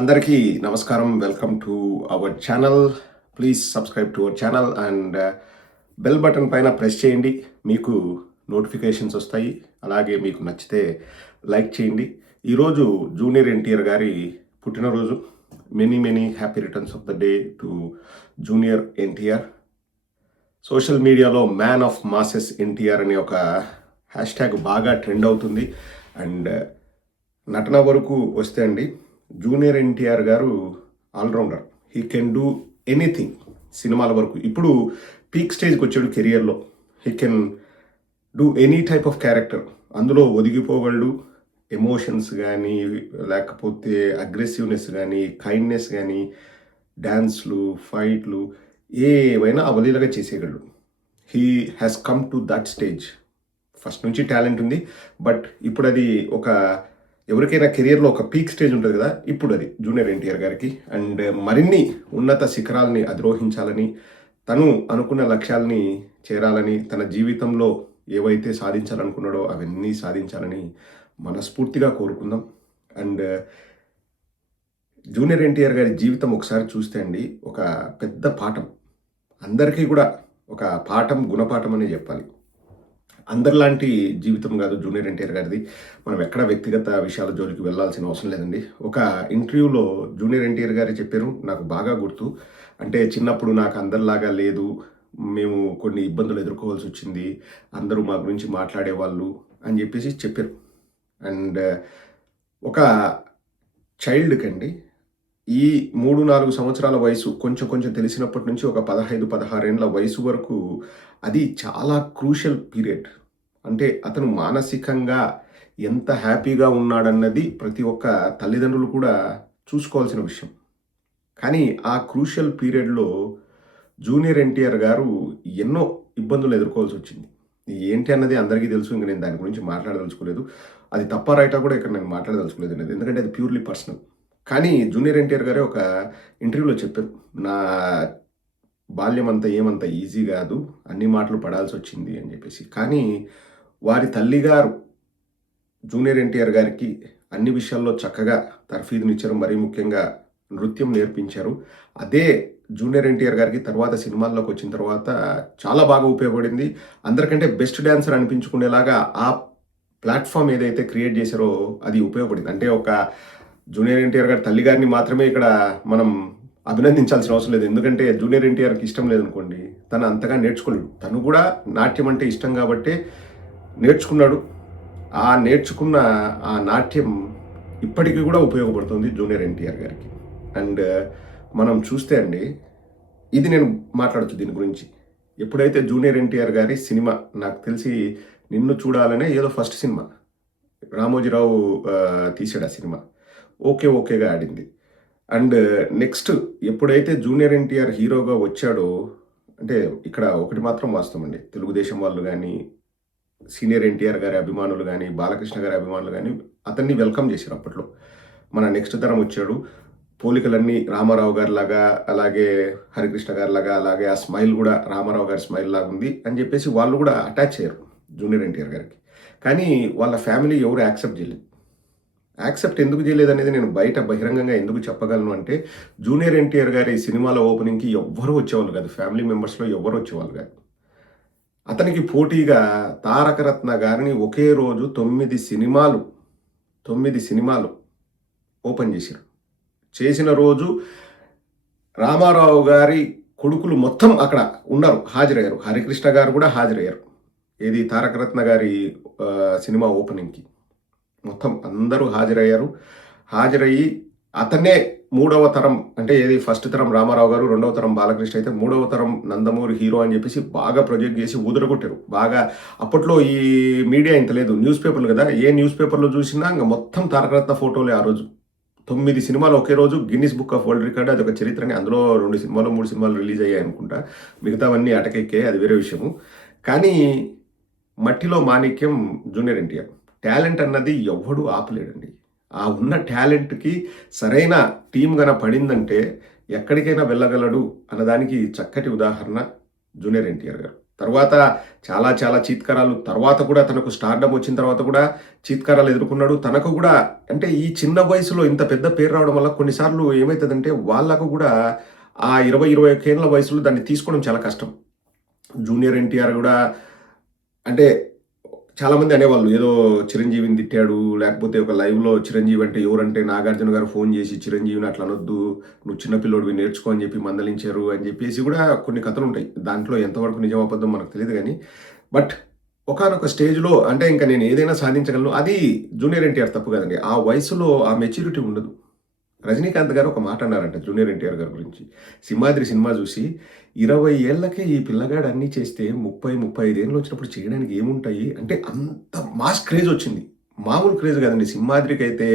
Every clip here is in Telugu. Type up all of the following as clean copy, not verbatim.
అందరికీ నమస్కారం. Welcome to our channel. Please subscribe to our channel and bell button పైన ప్రెస్ చేయండి. మీకు నోటిఫికేషన్స్ వస్తాయి. అలాగే మీకు నచ్చితే లైక్ చేయండి. ఈరోజు జూనియర్ ఎన్టీఆర్ గారి పుట్టినరోజు. Many happy returns of the day to junior NTR. Social మీడియాలో మ్యాన్ ఆఫ్ మాసెస్ ఎన్టీఆర్ అనే ఒక హ్యాష్ ట్యాగ్ బాగా ట్రెండ్ అవుతుంది. అండ్ నటన వరకు వస్తే అండి, జూనియర్ ఎన్టీఆర్ గారు allrounder. He can do anything. సినిమాల వరకు ఇప్పుడు పీక్ స్టేజ్కి వచ్చాడు కెరియర్లో. He can do any type of character. అందులో ఒదిగిపోగలడు. ఎమోషన్స్ కానీ, లేకపోతే అగ్రెసివ్నెస్ కానీ, కైండ్నెస్ కానీ, డ్యాన్స్లు, ఫైట్లు ఏవైనా అవలీలగా చేసేయగలడు. He has come to that stage. First నుంచి టాలెంట్ ఉంది, బట్ ఇప్పుడు అది ఒక ఎవరికైనా కెరియర్లో ఒక పీక్ స్టేజ్ ఉంటుంది కదా, ఇప్పుడు అది జూనియర్ ఎన్టీఆర్ గారికి. అండ్ మరిన్ని ఉన్నత శిఖరాల్ని అధిరోహించాలని, తను అనుకున్న లక్ష్యాలని చేరాలని, తన జీవితంలో ఏవైతే సాధించాలనుకున్నాడో అవన్నీ సాధించాలని మనస్ఫూర్తిగా కోరుకుందాం. అండ్ జూనియర్ ఎన్టీఆర్ గారి జీవితం ఒకసారి చూస్తే అండి, ఒక పెద్ద పాఠం. అందరికీ కూడా ఒక పాఠం, గుణపాఠం అనే చెప్పాలి. అందరిలాంటి జీవితం కాదు జూనియర్ ఎన్టీఆర్ గారిది. మనం ఎక్కడ వ్యక్తిగత విషయాల జోలికి వెళ్ళాల్సిన అవసరం లేదండి. ఒక ఇంటర్వ్యూలో జూనియర్ ఎన్టీఆర్ గారు చెప్పారు, నాకు బాగా గుర్తు. అంటే చిన్నప్పుడు నాకు అందరిలాగా లేదు, మేము కొన్ని ఇబ్బందులు ఎదుర్కోవాల్సి వచ్చింది, అందరూ మా గురించి మాట్లాడేవాళ్ళు అని చెప్పేసి చెప్పారు. అండ్ ఒక చైల్డ్కి అండి, ఈ 3-4 సంవత్సరాల వయసు కొంచెం తెలిసినప్పటి నుంచి ఒక 15-16 ఏళ్ళ వయసు వరకు అది చాలా క్రూషియల్ పీరియడ్. అంటే అతను మానసికంగా ఎంత హ్యాపీగా ఉన్నాడన్నది ప్రతి ఒక్క తల్లిదండ్రులు కూడా చూసుకోవాల్సిన విషయం. కానీ ఆ క్రూషియల్ పీరియడ్లో జూనియర్ ఎన్టీఆర్ గారు ఎన్నో ఇబ్బందులు ఎదుర్కోవాల్సి వచ్చింది. ఏంటి అన్నది అందరికీ తెలుసు. ఇంక నేను దాని గురించి మాట్లాడదలుచుకోలేదు. అది తప్ప రైటా కూడా ఇక్కడ నేను మాట్లాడదలుచుకోలేదు అనేది, ఎందుకంటే అది ప్యూర్లీ పర్సనల్. కానీ జూనియర్ ఎన్టీఆర్ గారే ఒక ఇంటర్వ్యూలో చెప్పారు, నా బాల్యం అంతా ఏమంత ఈజీ కాదు, అన్ని మాటలు పడాల్సి వచ్చింది అని చెప్పేసి. కానీ వారి తల్లిగారు జూనియర్ ఎన్టీఆర్ గారికి అన్ని విషయాల్లో చక్కగా తర్ఫీదునిచ్చారు. మరీ ముఖ్యంగా నృత్యం నేర్పించారు. అదే జూనియర్ ఎన్టీఆర్ గారికి తర్వాత సినిమాల్లోకి వచ్చిన తర్వాత చాలా బాగా ఉపయోగపడింది. అందరికంటే బెస్ట్ డాన్సర్ అనిపించుకునేలాగా ఆ ప్లాట్ఫామ్ ఏదైతే క్రియేట్ చేశారో అది ఉపయోగపడింది. అంటే ఒక జూనియర్ ఎన్టీఆర్ గారి తల్లి గారిని మాత్రమే ఇక్కడ మనం అభినందించాల్సిన అవసరం లేదు. ఎందుకంటే జూనియర్ ఎన్టీఆర్కి ఇష్టం లేదనుకోండి, తను అంతగా నేర్చుకోలేడు. తను కూడా నాట్యం అంటే ఇష్టం కాబట్టి నేర్చుకున్నాడు. ఆ నేర్చుకున్న ఆ నాట్యం ఇప్పటికీ కూడా ఉపయోగపడుతుంది జూనియర్ ఎన్టీఆర్ గారికి. అండ్ మనం చూస్తే అండి, ఇది నేను మాట్లాడచ్చు దీని గురించి. ఎప్పుడైతే జూనియర్ ఎన్టీఆర్ గారి సినిమా, నాకు తెలిసి నిన్ను చూడాలనే ఏదో ఫస్ట్ సినిమా రామోజీరావు తీసాడు. ఆ సినిమా ఓకేగా ఆడింది. అండ్ నెక్స్ట్ ఎప్పుడైతే జూనియర్ ఎన్టీఆర్ హీరోగా వచ్చాడో, అంటే ఇక్కడ ఒకటి మాత్రం వాస్తవం అండి, తెలుగుదేశం వాళ్ళు కానీ, సీనియర్ ఎన్టీఆర్ గారి అభిమానులు కానీ, బాలకృష్ణ గారి అభిమానులు కానీ అతన్ని వెల్కమ్ చేశారు. అప్పట్లో మన నెక్స్ట్ తరం వచ్చాడు, పోలికలన్నీ రామారావు గారి లాగా, అలాగే హరికృష్ణ గారి లాగా, అలాగే ఆ స్మైల్ కూడా రామారావు గారి స్మైల్ లాగా ఉంది అని చెప్పేసి వాళ్ళు కూడా అటాచ్ అయ్యారు జూనియర్ ఎన్టీఆర్ గారికి. కానీ వాళ్ళ ఫ్యామిలీ ఎవరు యాక్సెప్ట్ ఎందుకు చేయలేదు అనేది నేను బయట బహిరంగంగా ఎందుకు చెప్పగలను అంటే, జూనియర్ ఎన్టీఆర్ గారి సినిమాల ఓపెనింగ్కి ఎవ్వరూ వచ్చేవాళ్ళు కాదు. ఫ్యామిలీ మెంబర్స్లో ఎవ్వరు వచ్చేవాళ్ళు కాదు. అతనికి పోటీగా తారకరత్న గారిని ఒకే రోజు 9 సినిమాలు ఓపెన్ చేశారు. చేసిన రోజు రామారావు గారి కొడుకులు మొత్తం అక్కడ ఉన్నారు, హాజరయ్యారు. హరికృష్ణ గారు కూడా హాజరయ్యారు. ఏది తారకరత్న గారి సినిమా ఓపెనింగ్కి మొత్తం అందరూ హాజరయ్యి అతనే 3వ తరం, అంటే ఏది ఫస్ట్ తరం రామారావు గారు, 2వ తరం బాలకృష్ణ అయితే 3వ తరం నందమూరి హీరో అని చెప్పేసి బాగా ప్రొజెక్ట్ చేసి ఊదరగొట్టారు. బాగా అప్పట్లో ఈ మీడియా ఇంత లేదు, న్యూస్ పేపర్లు కదా, ఏ న్యూస్ పేపర్లో చూసినా ఇంకా మొత్తం తారకరత్న ఫోటోలే. ఆ రోజు 9 సినిమాలు ఒకే రోజు, Guinness book of world record, అది ఒక చరిత్రని. అందులో 2 సినిమాలు 3 సినిమాలు రిలీజ్ అయ్యాయి అనుకుంటా, మిగతావన్నీ అటకెక్కే, అది వేరే విషయము. కానీ మట్టిలో మాణిక్యం జూనియర్ ఎన్టీఆర్. టాలెంట్ అన్నది ఎవ్వడూ ఆపలేడండి. ఆ ఉన్న టాలెంట్కి సరైన టీం గన పడిందంటే ఎక్కడికైనా వెళ్ళగలడు అన్నదానికి చక్కటి ఉదాహరణ జూనియర్ ఎన్టీఆర్ గారు. తర్వాత చాలా చాలా చీత్కారాలు తర్వాత కూడా తనకు స్టార్డమ్ వచ్చిన తర్వాత కూడా చీత్కారాలు ఎదుర్కొన్నాడు. తనకు కూడా అంటే ఈ చిన్న వయసులో ఇంత పెద్ద పేరు రావడం వల్ల కొన్నిసార్లు ఏమైతదంటే వాళ్ళకు కూడా ఆ 20, 21 ఏళ్ల వయసులో దాన్ని తీసుకోవడం చాలా కష్టం. జూనియర్ ఎన్టీఆర్ గూడా అంటే చాలామంది అనేవాళ్ళు ఏదో చిరంజీవిని తిట్టాడు, లేకపోతే ఒక లైవ్‌లో చిరంజీవి అంటే ఎవరంటే నాగార్జున గారు ఫోన్ చేసి చిరంజీవిని అట్లా అనొద్దు, నువ్వు చిన్న పిల్లోడివి నేర్చుకో అని చెప్పి మందలించారు అని చెప్పేసి కూడా కొన్ని కథలుంటాయి. దాంట్లో ఎంతవరకు నిజం అబద్ధం మనకు తెలీదు గానీ, బట్ ఒకానొక స్టేజ్‌లో అంటే ఇంక నేను ఏదైనా సాధించగలను. అది జూనియర్ ఎన్టీఆర్ తప్పు కాదండి. ఆ వయసులో ఆ మెచ్యూరిటీ ఉండదు. రజనీకాంత్ గారు ఒక మాట అన్నారంట జూనియర్ ఎన్టీఆర్ గారి గురించి. 'సింహాద్రి' సినిమా చూసి 20 ఏళ్లకే ఈ పిల్లగాడు అన్నీ చేస్తే 30, 35 ఏళ్ళు వచ్చినప్పుడు చేయడానికి ఏముంటాయి? అంటే అంత మాస్ క్రేజ్ వచ్చింది. మామూలు క్రేజ్ కాదండి. 'సింహాద్రి'కైతే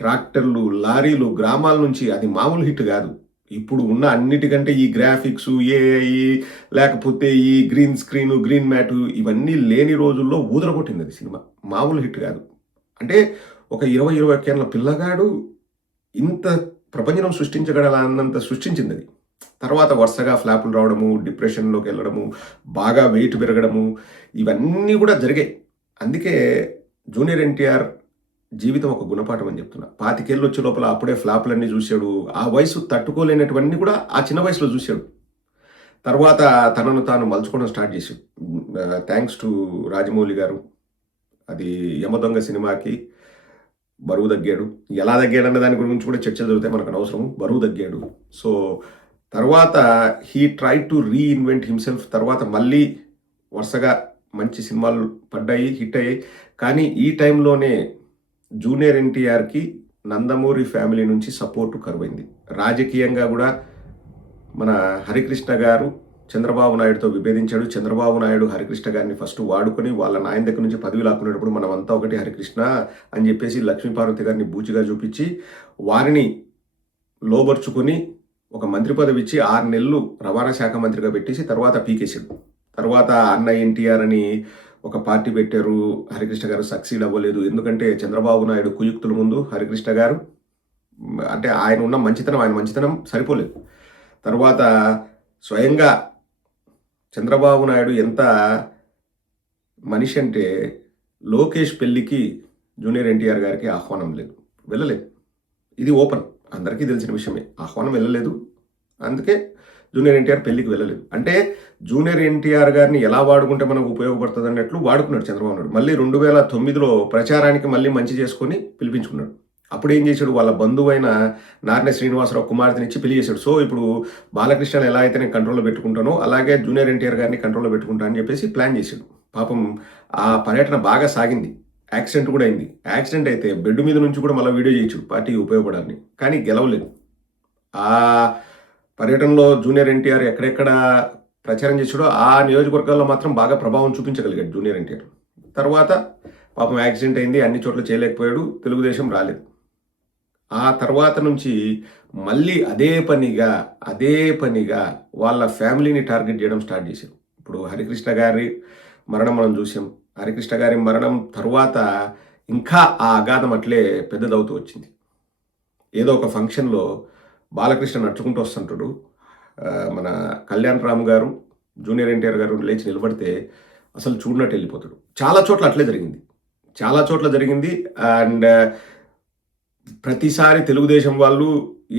ట్రాక్టర్లు, లారీలు గ్రామాల నుంచి అది మామూలు హిట్ కాదు. ఇప్పుడు ఉన్న అన్నిటికంటే ఈ గ్రాఫిక్సు, ఏఐ లేకపోతే ఈ గ్రీన్ స్క్రీను, గ్రీన్ మ్యాటు ఇవన్నీ లేని రోజుల్లో ఊదరగొట్టింది అది సినిమా. మామూలు హిట్ కాదు. అంటే ఒక 20, 21 ఏళ్ల పిల్లగాడు ఇంత ప్రపంచం సృష్టించగలనంత సృష్టించిందది. తర్వాత వరుసగా ఫ్లాపులు రావడము, డిప్రెషన్‌లోకి వెళ్ళడము, బాగా వెయిట్ పెరగడము, ఇవన్నీ కూడా జరిగాయి. అందుకే జూనియర్ ఎన్టీఆర్ జీవితం ఒక గుణపాఠం అని చెప్తున్నా. 25 ఏళ్ళు వచ్చే లోపల అప్పుడే ఫ్లాపులన్నీ చూసాడు. ఆ వయసు తట్టుకోలేనటువన్నీ కూడా ఆ చిన్న వయసులో చూసాడు. తర్వాత తనను తాను మలుచుకోవడం స్టార్ట్ చేసాడు. థాంక్స్ టు రాజమౌళి గారు. అది 'యమదొంగ' సినిమాకి బరువు తగ్గాడు. ఎలా తగ్గాడన్న దాని గురించి కూడా చర్చలు జరుగుతాయి. మనకు అనవసరం. బరువు తగ్గాడు. సో, తర్వాత he tried to reinvent himself. తర్వాత మళ్ళీ వరుసగా మంచి సినిమాలు పడ్డాయి, హిట్ అయ్యాయి. కానీ ఈ టైంలోనే జూనియర్ ఎన్టీఆర్‌కి నందమూరి ఫ్యామిలీ నుంచి సపోర్ట్ కరువైంది. రాజకీయంగా కూడా మన హరికృష్ణ గారు చంద్రబాబు నాయుడుతో విభేదించాడు. చంద్రబాబు నాయుడు హరికృష్ణ గారిని ఫస్ట్ వాడుకొని వాళ్ళ నాయన దగ్గర నుంచి పదవి లాక్కునేటప్పుడు మనమంతా ఒకటి హరికృష్ణ అని చెప్పేసి లక్ష్మీపార్వతి గారిని బూచిగా చూపించి వారిని లోబర్చుకొని ఒక మంత్రి పదవి ఇచ్చి 6 నెలలు రవాణా శాఖ మంత్రిగా పెట్టేసి తర్వాత పీకేశాడు. తర్వాత అన్న ఎన్టీఆర్ అని ఒక పార్టీ పెట్టారు. హరికృష్ణ గారు సక్సీడ్ అవ్వలేదు. ఎందుకంటే చంద్రబాబు నాయుడు కుయుక్తుల ముందు హరికృష్ణ గారు అంటే ఆయన ఉన్న ఆయన మంచితనం సరిపోలేదు. తర్వాత స్వయంగా చంద్రబాబు నాయుడు ఎంత మనిషి అంటే లోకేష్ పెళ్లికి జూనియర్ ఎన్టీఆర్ గారికి ఆహ్వానం లేదు, వెళ్ళలేదు. ఇది ఓపెన్, అందరికీ తెలిసిన విషయమే. ఆహ్వానం వెళ్ళలేదు, అందుకే జూనియర్ ఎన్టీఆర్ పెళ్లికి వెళ్ళలేదు. అంటే జూనియర్ ఎన్టీఆర్ గారిని ఎలా వాడుకుంటే మనకు ఉపయోగపడుతుంది అన్నట్లు వాడుకున్నాడు చంద్రబాబు నాయుడు. మళ్ళీ 2009లో ప్రచారానికి మళ్ళీ మంచి చేసుకొని పిలిపించుకున్నాడు. అప్పుడు ఏం చేశాడు, వాళ్ళ బంధువైన నార్నే శ్రీనివాసరావు కుమార్తెనిచ్చి పెళ్లి చేశాడు. సో ఇప్పుడు బాలకృష్ణని ఎలా అయితే నేను కంట్రోల్లో పెట్టుకుంటానో అలాగే జూనియర్ ఎన్టీఆర్ గారిని కంట్రోల్లో పెట్టుకుంటా అని చెప్పేసి ప్లాన్ చేశాడు. పాపం ఆ పర్యటన బాగా సాగింది. యాక్సిడెంట్ కూడా అయింది. యాక్సిడెంట్ అయితే బెడ్ మీద నుంచి కూడా మళ్ళీ వీడియో చేయొచ్చు పార్టీకి ఉపయోగపడాలని, కానీ గెలవలేదు. ఆ పర్యటనలో జూనియర్ ఎన్టీఆర్ ఎక్కడెక్కడ ప్రచారం చేశాడో ఆ నియోజకవర్గాల్లో మాత్రం బాగా ప్రభావం చూపించగలిగాడు జూనియర్ ఎన్టీఆర్. తర్వాత పాపం యాక్సిడెంట్ అయింది, అన్ని చోట్ల చేయలేకపోయాడు, తెలుగుదేశం రాలేదు. ఆ తర్వాత నుంచి మళ్ళీ అదే పనిగా వాళ్ళ ఫ్యామిలీని టార్గెట్ చేయడం స్టార్ట్ చేశారు. ఇప్పుడు హరికృష్ణ గారి మరణం మనం చూసాం. హరికృష్ణ గారి మరణం తర్వాత ఇంకా ఆ అగాధం అట్లే పెద్దదవుతూ వచ్చింది. ఏదో ఒక ఫంక్షన్లో బాలకృష్ణ నడుచుకుంటూ వస్తుంటాడు. మన కళ్యాణ్ రామ్ గారు జూనియర్ ఎన్టీఆర్ గారు లేచి నిలబడితే అసలు చూడనట్టు వెళ్ళిపోతాడు. చాలా చోట్ల అట్లే జరిగింది. అండ్ ప్రతిసారి తెలుగుదేశం వాళ్ళు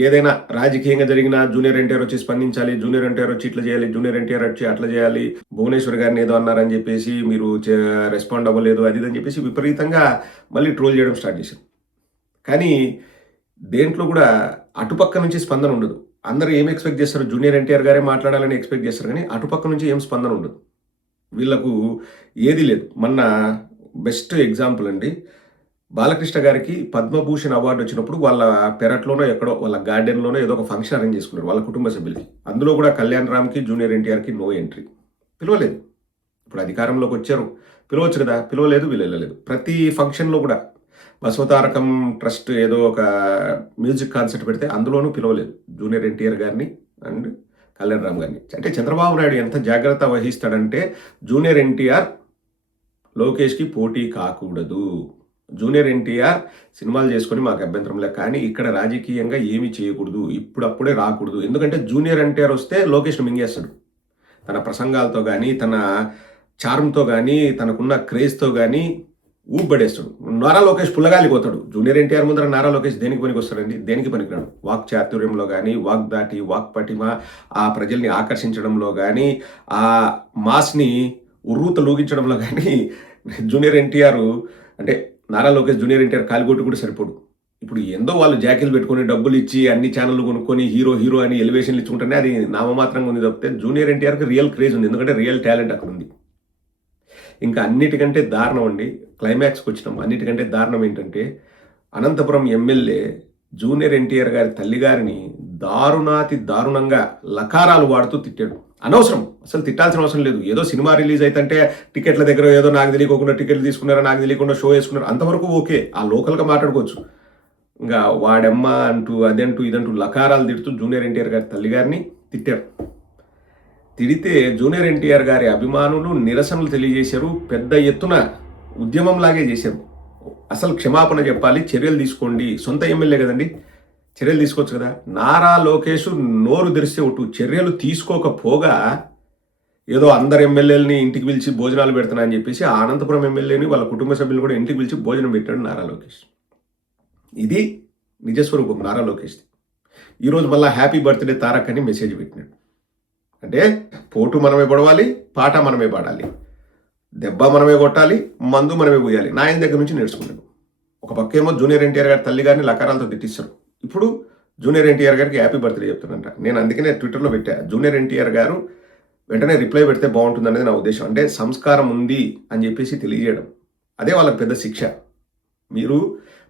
ఏదైనా రాజకీయంగా జరిగినా జూనియర్ ఎన్టీఆర్ వచ్చి స్పందించాలి, జూనియర్ ఎన్టీఆర్ వచ్చి ఇట్లా చేయాలి, జూనియర్ ఎన్టీఆర్ వచ్చి అట్లా చేయాలి, భువనేశ్వర్ గారిని ఏదో అన్నారని చెప్పేసి మీరు రెస్పాండ్ అవ్వలేదు అది అని చెప్పేసి విపరీతంగా మళ్ళీ ట్రోల్ చేయడం స్టార్ట్ చేశారు. కానీ దేంట్లో కూడా అటుపక్క నుంచి స్పందన ఉండదు. అందరూ ఏం ఎక్స్పెక్ట్ చేస్తారు, జూనియర్ ఎన్టీఆర్ గారే మాట్లాడాలని ఎక్స్పెక్ట్ చేస్తారు, కానీ అటుపక్క నుంచి ఏం స్పందన ఉండదు. వీళ్ళకు ఏది లేదు. మొన్న బెస్ట్ ఎగ్జాంపుల్ అండి, బాలకృష్ణ గారికి పద్మభూషణ్ అవార్డు వచ్చినప్పుడు వాళ్ళ పెరట్లోనో ఎక్కడో వాళ్ళ గార్డెన్లోనో ఏదో ఒక ఫంక్షన్ అరేంజ్ చేసుకున్నారు వాళ్ళ కుటుంబ సభ్యులకి. అందులో కూడా కళ్యాణ్ రామ్కి జూనియర్ ఎన్టీఆర్కి నో ఎంట్రీ, పిలవలేదు. ఇప్పుడు అధికారంలోకి వచ్చారు, పిలవచ్చు కదా, పిలవలేదు, వీళ్ళు వెళ్ళలేదు. ప్రతి ఫంక్షన్లో కూడా బసవతారకం ట్రస్ట్ ఏదో ఒక మ్యూజిక్ కాన్సర్ట్ పెడితే అందులోనూ పిలవలేదు జూనియర్ ఎన్టీఆర్ గారిని అండ్ కళ్యాణ్ రామ్ గారిని. అంటే చంద్రబాబు నాయుడు ఎంత జాగ్రత్త వహిస్తాడంటే జూనియర్ ఎన్టీఆర్ లోకేష్కి పోటీ కాకూడదు, జూనియర్ ఎన్టీఆర్ సినిమాలు చేసుకొని మాకు అభ్యంతరం లేదు, కానీ ఇక్కడ రాజకీయంగా ఏమీ చేయకూడదు, ఇప్పుడప్పుడే రాకూడదు. ఎందుకంటే జూనియర్ ఎన్టీఆర్ వస్తే లోకేష్ను మింగేస్తాడు. తన ప్రసంగాలతో కానీ, తన చార్మ్‌తో గానీ, తనకున్న క్రేజ్‌తో గానీ ఊపబడేస్తాడు. నారా లోకేష్ పుల్లగాలిపోతాడు. జూనియర్ ఎన్టీఆర్ ముందర నారా లోకేష్ దేనికి పనికొస్తాడండి? దేనికి పనికిరాడు. వాక్ చాతుర్యంలో గానీ, వాగ్ధాటి, వాక్పటిమ, ఆ ప్రజల్ని ఆకర్షించడంలో గానీ, ఆ మాస్‌ని ఉర్రూతలూగించడంలో గానీ జూనియర్ ఎన్టీఆర్ అంటే నారా లోకేష్ జూనియర్ ఎన్టీఆర్ కాలిగొట్టు కూడా సరిపోడు. ఇప్పుడు ఏందో వాళ్ళు జాకీలు పెట్టుకొని డబ్బులిచ్చి అన్ని ఛానళ్ళు కొనుక్కొని హీరో అని ఎలివేషన్లు ఇచ్చుకుంటేనే అది నామమాత్రంగా ఉంది తప్పితే జూనియర్ ఎన్టీఆర్‌కి రియల్ క్రేజ్ ఉంది. ఎందుకంటే రియల్ టాలెంట్ అక్కడ ఉంది. ఇంకా అన్నిటికంటే దారుణం అండి, క్లైమాక్స్కి వచ్చినాం. అన్నిటికంటే దారుణం ఏంటంటే అనంతపురం ఎమ్మెల్యే జూనియర్ ఎన్టీఆర్ గారి తల్లిగారిని దారుణాతి దారుణంగా లకారాలు వాడుతూ తిట్టాడు. అనవసరం, అసలు తిట్టాల్సిన అవసరం లేదు. ఏదో సినిమా రిలీజ్ అయితే టికెట్ల దగ్గర ఏదో నాకు తెలియకుండా టికెట్లు తీసుకున్నారా, నాకు తెలియకుండా షో వేసుకున్నారు, అంతవరకు ఓకే, ఆ లోకల్గా మాట్లాడుకోవచ్చు. ఇంకా వాడమ్మ అంటూ అదంటూ ఇదంటూ లకారాలు తిడుతూ జూనియర్ ఎన్టీఆర్ గారి తల్లిగారిని తిట్టారు. తిడితే జూనియర్ ఎన్టీఆర్ గారి అభిమానులు నిరసనలు తెలియజేశారు. పెద్ద ఎత్తున ఉద్యమంలాగే చేశారు. అసలు క్షమాపణ చెప్పాలి, చర్యలు తీసుకోండి. సొంత ఎమ్మెల్యే కదండి, చర్యలు తీసుకోవచ్చు కదా. నారా లోకేష్ నోరు తెరిస్తే ఒట్టు చర్యలు తీసుకోకపోగా ఏదో అందరు ఎమ్మెల్యేలని ఇంటికి పిలిచి భోజనాలు పెడుతున్నా అని చెప్పేసి ఆ అనంతపురం ఎమ్మెల్యేని వాళ్ళ కుటుంబ సభ్యులు కూడా ఇంటికి పిలిచి భోజనం పెట్టాడు నారా లోకేష్. ఇది నిజస్వరూపం నారా లోకేష్ది. ఈరోజు మళ్ళీ హ్యాపీ బర్త్డే తారక్ అని మెసేజ్ పెట్టినాడు. అంటే పోటు మనమే పడవాలి, పాట మనమే పాడాలి, దెబ్బ మనమే కొట్టాలి, మందు మనమే పోయాలి. నా ఆయన దగ్గర నుంచి నేర్చుకున్నాడు. ఒక పక్కేమో జూనియర్ ఎన్టీఆర్ గారి తల్లి గారిని లకారాలతో తిట్టిస్తారు. ఇప్పుడు జూనియర్ ఎన్టీఆర్ గారికి హ్యాపీ బర్త్డే చెప్తానంట. నేను అందుకనే ట్విట్టర్లో పెట్టా, జూనియర్ ఎన్టీఆర్ గారు వెంటనే రిప్లై పెడితే బాగుంటుంది అనేది నా ఉద్దేశం. అంటే సంస్కారం ఉంది అని చెప్పేసి తెలియజేయడం, అదే వాళ్ళకి పెద్ద శిక్ష. మీరు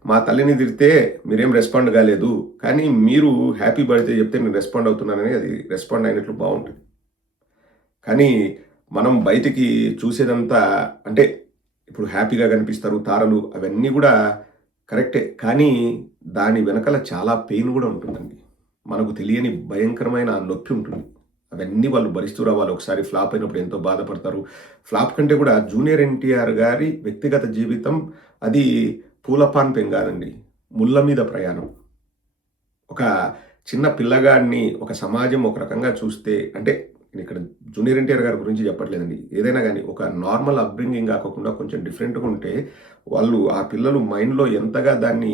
మా తల్లిని తిడితే మీరేం రెస్పాండ్ కాలేదు, కానీ మీరు హ్యాపీ బర్త్డే చెప్తే నేను రెస్పాండ్ అవుతున్నానని అది రెస్పాండ్ అయినట్లు బాగుంటుంది. కానీ మనం బయటికి చూసేదంతా అంటే ఇప్పుడు హ్యాపీగా కనిపిస్తారు తారలు, అవన్నీ కూడా కరెక్టే, కానీ దాని వెనకాల చాలా పెయిన్ కూడా ఉంటుందండి. మనకు తెలియని భయంకరమైన నొప్పి ఉంటుంది. అవన్నీ వాళ్ళు భరిస్తూ రావాలి. ఒకసారి ఫ్లాప్ అయినప్పుడు ఎంతో బాధపడతారు. ఫ్లాప్ కంటే కూడా జూనియర్ ఎన్టీఆర్ గారి వ్యక్తిగత జీవితం అది పూలపాన్ పెంగారండి, ముళ్ళ మీద ప్రయాణం. ఒక చిన్న పిల్లగాడిని ఒక సమాజం ఒక రకంగా చూస్తే, అంటే నేను ఇక్కడ జూనియర్ ఎన్టీఆర్ గారి గురించి చెప్పట్లేదండి, ఏదైనా కానీ ఒక నార్మల్ అప్బ్రింగింగ్ కాకుండా కొంచెం డిఫరెంట్గా ఉంటే వాళ్ళు ఆ పిల్లలు మైండ్లో ఎంతగా దాన్ని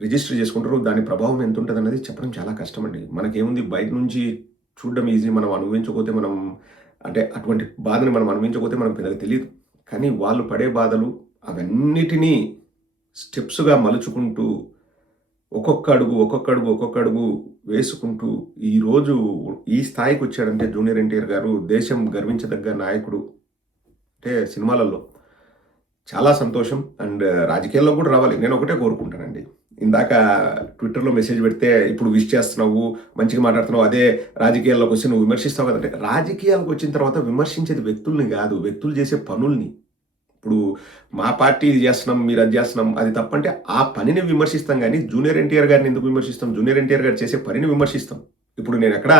రిజిస్టర్ చేసుకుంటారో దాని ప్రభావం ఎంత ఉంటుంది అనేది చెప్పడం చాలా కష్టం అండి. మనకేముంది బయట నుంచి చూడడం ఈజీ, మనం అనుభవించకపోతే మనం అంటే అటువంటి బాధని మనం అనుభవించకపోతే మనకు పెద్దగా తెలియదు. కానీ వాళ్ళు పడే బాధలు అవన్నిటినీ స్టెప్స్గా మలుచుకుంటూ ఒక్కొక్క అడుగు వేసుకుంటూ ఈరోజు ఈ స్థాయికి వచ్చాడంటే జూనియర్ ఎన్టీఆర్ గారు దేశం గర్వించదగ్గ నాయకుడు. అంటే సినిమాలలో చాలా సంతోషం. అండ్ రాజకీయాల్లో కూడా రావాలి, నేను ఒకటే కోరుకుంటానండి. ఇందాక ట్విట్టర్లో మెసేజ్ పెడితే ఇప్పుడు విష్ చేస్తున్నావు, మంచిగా మాట్లాడుతున్నావు, అదే రాజకీయాల్లోకి వచ్చి నువ్వు విమర్శిస్తావు కదంటే, రాజకీయాలకు వచ్చిన తర్వాత విమర్శించేది వ్యక్తుల్ని కాదు, వ్యక్తులు చేసే పనుల్ని. ఇప్పుడు మా పార్టీ ఇది చేస్తున్నాం, మీరు అది చేస్తున్నాం, అది తప్పంటే ఆ పనిని విమర్శిస్తాం. కానీ జూనియర్ ఎన్టీఆర్ గారిని ఎందుకు విమర్శిస్తాం? జూనియర్ ఎన్టీఆర్ గారు చేసే పనిని విమర్శిస్తాం. ఇప్పుడు నేను ఎక్కడ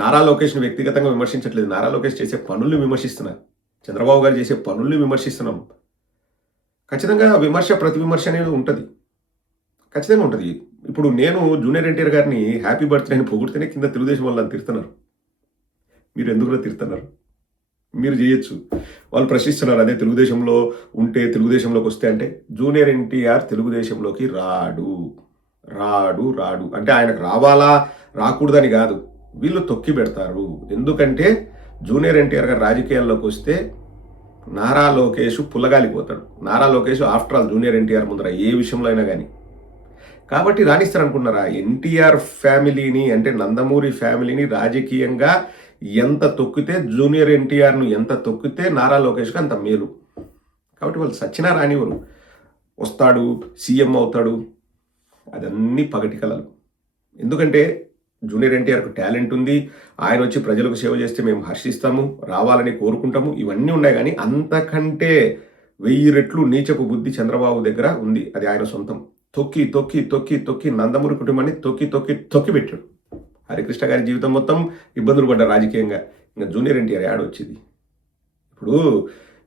నారా లోకేష్ని వ్యక్తిగతంగా విమర్శించట్లేదు, నారా లోకేష్ చేసే పనుల్ని విమర్శిస్తున్నా, చంద్రబాబు గారు చేసే పనుల్ని విమర్శిస్తున్నాం. ఖచ్చితంగా విమర్శ ప్రతి విమర్శ అనేది ఉంటుంది, ఖచ్చితంగా ఉంటుంది. ఇప్పుడు నేను జూనియర్ ఎన్టీఆర్ గారిని హ్యాపీ బర్త్డే అని పొగిడితేనే కింద తెలుగుదేశం వాళ్ళు తిడుతున్నారు. మీరు ఎందుకు తిడుతున్నారు? మీరు చేయొచ్చు, వాళ్ళు ప్రశ్నిస్తున్నారు. అదే తెలుగుదేశంలో ఉంటే తెలుగుదేశంలోకి వస్తే అంటే జూనియర్ ఎన్టీఆర్ తెలుగుదేశంలోకి రాడు రాడు రాడు అంటే ఆయనకు రావాలా రాకూడదని కాదు, వీళ్ళు తొక్కి పెడతారు. ఎందుకంటే జూనియర్ ఎన్టీఆర్ గారు రాజకీయాల్లోకి వస్తే నారా లోకేష్ పుల్లగాలిపోతాడు. Nara Lokesh after all junior NTR ముందర ఏ విషయంలో అయినా కానీ. కాబట్టి రాణిస్తారనుకున్నారా? ఎన్టీఆర్ ఫ్యామిలీని అంటే నందమూరి ఫ్యామిలీని రాజకీయంగా ఎంత తొక్కితే, జూనియర్ ఎన్టీఆర్ను ఎంత తొక్కితే నారా లోకేష్కి అంత మేలు. కాబట్టి వాళ్ళు సచ్చినా రానివ్వరు. వస్తాడు, సీఎం అవుతాడు, అదన్నీ పగటి కలలు. ఎందుకంటే జూనియర్ ఎన్టీఆర్కు టాలెంట్ ఉంది, ఆయన వచ్చి ప్రజలకు సేవ చేస్తే మేము హర్షిస్తాము, రావాలని కోరుకుంటాము, ఇవన్నీ ఉన్నాయి. కానీ అంతకంటే 1000 రెట్లు నీచపు బుద్ధి చంద్రబాబు దగ్గర ఉంది, అది ఆయన సొంతం. తొక్కి తొక్కి తొక్కి తొక్కి నందమూరి కుటుంబాన్ని తొక్కి తొక్కి తొక్కి పెట్టాడు. హరికృష్ణ గారి జీవితం మొత్తం ఇబ్బందులు పడ్డారు రాజకీయంగా. ఇంకా జూనియర్ ఎన్టీఆర్ యాడ్ వచ్చింది. ఇప్పుడు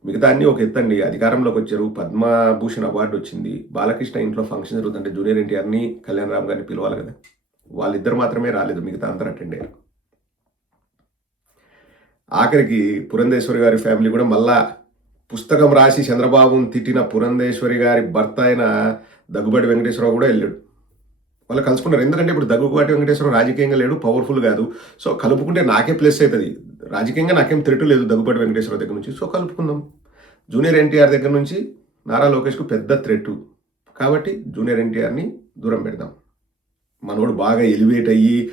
మిగతా అన్నీ ఒక ఎత్తండి, అధికారంలోకి వచ్చారు, పద్మభూషణ్ అవార్డు వచ్చింది, బాలకృష్ణ ఇంట్లో ఫంక్షన్ జరుగుతుంటే జూనియర్ ఎన్టీఆర్ని కళ్యాణ్ రామ్ గారిని పిలవాలి కదా, వాళ్ళిద్దరు మాత్రమే రాలేదు, మిగతా అందరూ అటెండ్ అయ్యారు. ఆఖరికి పురంధేశ్వరి గారి ఫ్యామిలీ కూడా మళ్ళా పుస్తకం రాసి చంద్రబాబును తిట్టిన పురంధేశ్వరి గారి భర్త అయిన దగ్గుబాటి వెంకటేశ్వరరావు కూడా వెళ్ళాడు. వాళ్ళు కలుసుకున్నారు. ఎందుకంటే ఇప్పుడు దగ్గుబాటి వెంకటేశ్వరరావు రాజకీయంగా లేడు, పవర్ఫుల్ కాదు. సో కలుపుకుంటే నాకే ప్లస్ అవుతుంది. రాజకీయంగా నాకేం థ్రెట్ లేదు దగ్గుబాటి వెంకటేశ్వరరావు దగ్గర నుంచి. సో కలుపుకుందాం. జూనియర్ ఎన్టీఆర్ దగ్గర నుంచి నారా లోకేష్కు పెద్ద థ్రెట్. కాబట్టి జూనియర్ ఎన్టీఆర్ని దూరం పెడదాం. మనోడు బాగా ఎలివేట్ అయ్యి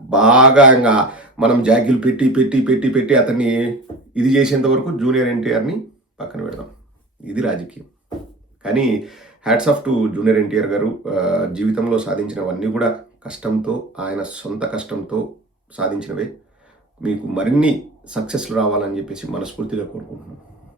బాగా ఇంకా మనం జాకీలు పెట్టి పెట్టి పెట్టి పెట్టి అతన్ని ఇది చేసేంత వరకు జూనియర్ ఎన్టీఆర్ని పక్కన పెడదాం. ఇది రాజకీయం. కానీ hats off to junior NTR గారు. జీవితంలో సాధించినవన్నీ కూడా కష్టంతో, ఆయన సొంత కష్టంతో సాధించినవే. మీకు మరిన్ని సక్సెస్లు రావాలని చెప్పేసి మనస్ఫూర్తిగా కోరుకుంటున్నాను.